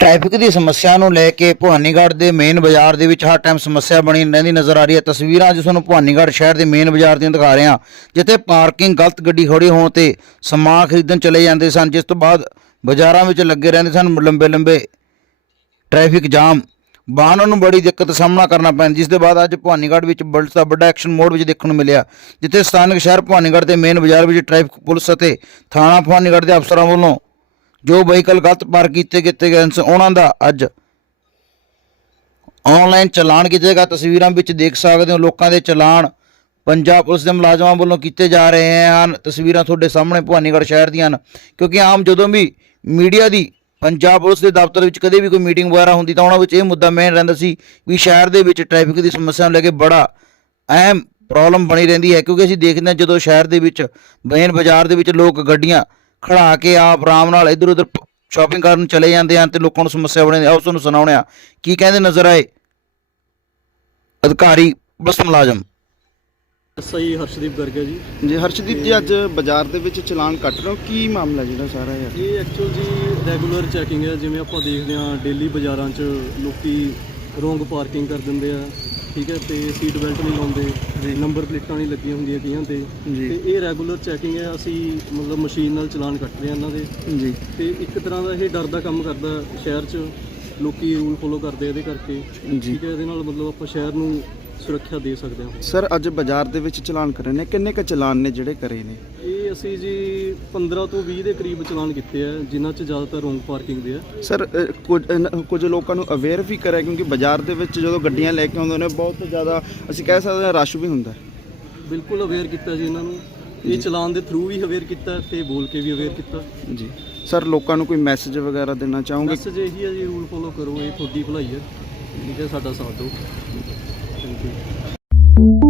Traffic ਦੀ ਸਮੱਸਿਆ ਨੂੰ ਲੈ ਕੇ ਭਵਾਨੀਗੜ੍ਹ ਦੇ ਮੇਨ ਬਾਜ਼ਾਰ ਦੇ ਵਿੱਚ ਹਰ ਟਾਈਮ ਸਮੱਸਿਆ ਬਣੀ ਰਹਿੰਦੀ ਨਜ਼ਰ ਆ ਰਹੀ ਹੈ। ਤਸਵੀਰਾਂ ਜਿਸ ਨੂੰ ਭਵਾਨੀਗੜ੍ਹ ਸ਼ਹਿਰ ਦੇ ਮੇਨ ਬਾਜ਼ਾਰ ਦੀਆਂ ਦਿਖਾ ਰਹੇ ਹਾਂ, ਜਿੱਥੇ ਪਾਰਕਿੰਗ ਗਲਤ ਗੱਡੀ ਖੜੀ ਹੋਣ ਤੇ ਸਮਾਨ ਖਰੀਦਣ ਚਲੇ ਜਾਂਦੇ ਸਨ, ਜਿਸ ਤੋਂ ਬਾਅਦ ਬਾਜ਼ਾਰਾਂ ਵਿੱਚ ਲੱਗੇ ਰਹਿੰਦੇ ਸਨ ਲੰਬੇ ਲੰਬੇ ਟ੍ਰੈਫਿਕ ਜਾਮ। ਵਾਹਨਾਂ ਨੂੰ ਬੜੀ ਦਿੱਕਤ ਸਾਹਮਣਾ ਕਰਨਾ ਪੈਂਦਾ, ਜਿਸ ਦੇ ਬਾਅਦ ਅੱਜ ਭਵਾਨੀਗੜ੍ਹ ਵਿੱਚ ਬਲਟ ਦਾ ਵੱਡਾ ਐਕਸ਼ਨ ਮੋਡ ਵਿੱਚ ਦੇਖਣ ਨੂੰ ਮਿਲਿਆ, ਜਿੱਥੇ ਸਥਾਨਕ ਸ਼ਹਿਰ ਭਵਾਨੀਗੜ੍ਹ ਦੇ ਮੇਨ ਬਾਜ਼ਾਰ ਵਿੱਚ ਟ੍ਰੈਫਿਕ ਪੁਲਿਸ ਅਤੇ ਥਾਣਾ ਭਵਾਨੀਗੜ੍ਹ ਦੇ ਅਫਸਰਾਂ ਵੱਲੋਂ ਜੋ ਵਹੀਕਲ ਗਲਤ ਪਾਰਕ ਕੀਤੇ ਕੀਤੇ ਗਏ ਸਨ, ਉਹਨਾਂ ਦਾ ਅੱਜ ਆਨਲਾਈਨ ਚਲਾਨ ਕੀਤੇਗਾ ਤਸਵੀਰਾਂ ਵਿੱਚ ਦੇਖ ਸਕਦੇ ਹੋ, ਲੋਕਾਂ ਦੇ ਚਲਾਨ ਪੰਜਾਬ ਪੁਲਿਸ ਦੇ ਮੁਲਾਜ਼ਮਾਂ ਵੱਲੋਂ ਕੀਤੇ ਜਾ ਰਹੇ ਹਨ। ਤਸਵੀਰਾਂ ਤੁਹਾਡੇ ਸਾਹਮਣੇ ਭਵਾਨੀਗੜ੍ਹ ਸ਼ਹਿਰ ਦੀਆਂ ਹਨ। ਕਿਉਂਕਿ ਆਮ ਜਦੋਂ ਵੀ ਮੀਡੀਆ ਦੀ ਪੰਜਾਬ ਪੁਲਿਸ ਦੇ ਦਫ਼ਤਰ ਵਿੱਚ ਕਦੇ ਵੀ ਕੋਈ ਮੀਟਿੰਗ ਵਗੈਰਾ ਹੁੰਦੀ, ਤਾਂ ਉਹਨਾਂ ਵਿੱਚ ਇਹ ਮੁੱਦਾ ਮੇਨ ਰਹਿੰਦਾ ਸੀ ਵੀ ਸ਼ਹਿਰ ਦੇ ਵਿੱਚ ਟ੍ਰੈਫਿਕ ਦੀ ਸਮੱਸਿਆ ਨੂੰ ਲੈ ਕੇ ਬੜਾ ਅਹਿਮ ਪ੍ਰੋਬਲਮ ਬਣੀ ਰਹਿੰਦੀ ਹੈ। ਕਿਉਂਕਿ ਅਸੀਂ ਦੇਖਦੇ ਹਾਂ ਜਦੋਂ ਸ਼ਹਿਰ ਦੇ ਵਿੱਚ ਮੇਨ ਬਾਜ਼ਾਰ ਦੇ ਵਿੱਚ ਲੋਕ ਗੱਡੀਆਂ ਖੜਾ ਕੇ ਆਪ ਆਰਾਮ ਨਾਲ ਇੱਧਰ ਉੱਧਰ ਸ਼ਾਪਿੰਗ ਕਰਨ ਚਲੇ ਜਾਂਦੇ ਹਨ ਤੇ ਲੋਕਾਂ ਨੂੰ ਸਮੱਸਿਆ ਬਣੀ ਆਓ ਤੁਹਾਨੂੰ ਸੁਣਾਉਂਦੇ ਹਾਂ। ਕੀ ਕਹਿੰਦੇ ਨਜ਼ਰ ਆਏ? ਅਧਿਕਾਰੀ ਪੁਲਿਸ ਮੁਲਾਜ਼ਮ। ਸਹੀ ਹਰਸ਼ਦੀਪ ਗਰਗ ਹੈ ਜੀ। ਜੀ ਹਰਸ਼ਦੀਪ ਜੀ ਅੱਜ ਬਾਜ਼ਾਰ ਦੇ ਵਿੱਚ ਚਲਾਨ ਕੱਟ ਰਹੇ ਹੋ। ਕੀ ਮਾਮਲਾ ਜਿਹੜਾ ਸਾਰਾ ਯਾਰ ਇਹ ਐਕਚੁਅਲ ਜੀ ਰੈਗੂਲਰ ਚੈਕਿੰਗ ਹੈ। ਜਿਵੇਂ ਆਪਾਂ ਦੇਖਦੇ ਹਾਂ ਡੇਲੀ ਬਾਜ਼ਾਰਾਂ 'ਚ ਲੋਕੀ ਰੋਂਗ ਪਾਰਕਿੰਗ ਕਰ ਦਿੰਦੇ ਆ। ਠੀਕ ਹੈ ਤੇ ਸੀਟ ਬੈਲਟ ਨਹੀਂ ਲਾਉਂਦੇ ਨੰਬਰ ਪਲੇਟਾਂ ਨਹੀਂ ਲੱਗੀਆਂ ਹੁੰਦੀਆਂ ਕਈਆਂ ਤੇ। ਜੀ। ਤੇ ਇਹ ਰੈਗੂਲਰ ਚੈਕਿੰਗ ਹੈ ਅਸੀਂ ਮਤਲਬ ਮਸ਼ੀਨ ਨਾਲ ਚਲਾਨ ਕੱਟ ਰਹੇ ਹਾਂ ਇਹਨਾਂ ਦੇ। ਜੀ। ਤੇ ਇੱਕ ਤਰ੍ਹਾਂ ਦਾ ਇਹ ਡਰ ਦਾ ਕੰਮ ਕਰਦਾ ਸ਼ਹਿਰ 'ਚ ਲੋਕੀ ਰੂਲ ਫੋਲੋ ਕਰਦੇ ਆ ਇਹਦੇ ਕਰਕੇ। ਜੀ। ਠੀਕ ਹੈ ਇਹਦੇ ਨਾਲ ਮਤਲਬ ਆਪਾਂ ਸ਼ਹਿਰ ਨੂੰ ਸੁਰੱਖਿਆ ਦੇ ਸਕਦੇ ਹਾਂ। ਸਰ ਅੱਜ ਬਾਜ਼ਾਰ ਦੇ ਵਿੱਚ ਚਲਾਨ ਕਰ ਰਹੇ ਨੇ ਕਿੰਨੇ ਕ ਚਲਾਨ ਨੇ ਜਿਹੜੇ ਕਰੇ ਨੇ? ਇਹ ਅਸੀਂ ਜੀ 15 ਤੋਂ 20 ਦੇ ਕਰੀਬ ਚਲਾਨ ਕੀਤੇ ਆ ਜਿਨ੍ਹਾਂ 'ਚ ਜ਼ਿਆਦਾਤਰ ਰੋਂਗ ਪਾਰਕਿੰਗ ਦੇ ਆ। ਸਰ ਅ, ਕੁਝ ਕੁਝ ਲੋਕਾਂ ਨੂੰ ਅਵੇਅਰ ਵੀ ਕਰਿਆ ਕਿਉਂਕਿ ਬਾਜ਼ਾਰ ਦੇ ਵਿੱਚ ਜਦੋਂ ਗੱਡੀਆਂ ਲੈ ਕੇ ਆਉਂਦੇ ਨੇ ਬਹੁਤ ਜ਼ਿਆਦਾ ਅਸੀਂ ਕਹਿ ਸਕਦੇ ਹਾਂ ਰਸ਼ ਵੀ ਹੁੰਦਾ। ਹੈ। ਬਿਲਕੁਲ ਅਵੇਅਰ ਕੀਤਾ ਜੀ ਇਹਨਾਂ ਨੂੰ। ਇਹ ਚਲਾਨ ਦੇ ਥਰੂ ਵੀ ਅਵੇਅਰ ਕੀਤਾ ਤੇ ਬੋਲ ਕੇ ਵੀ ਅਵੇਅਰ ਕੀਤਾ। ਜੀ। ਸਰ ਲੋਕਾਂ ਨੂੰ ਕੋਈ ਮੈਸੇਜ ਵਗੈਰਾ ਦੇਣਾ ਚਾਹੋਗੇ? ਮੈਸੇਜ ਇਹੀ ਹੈ ਜੀ ਰੂਲ ਫੋਲੋ ਕਰੋ ਇਹ ਤੁਹਾਡੀ ਭਲਾਈ ਹੈ ਠੀਕ ਹੈ ਸਾਡਾ ਸਾਥ ਦਿਓ। Thank you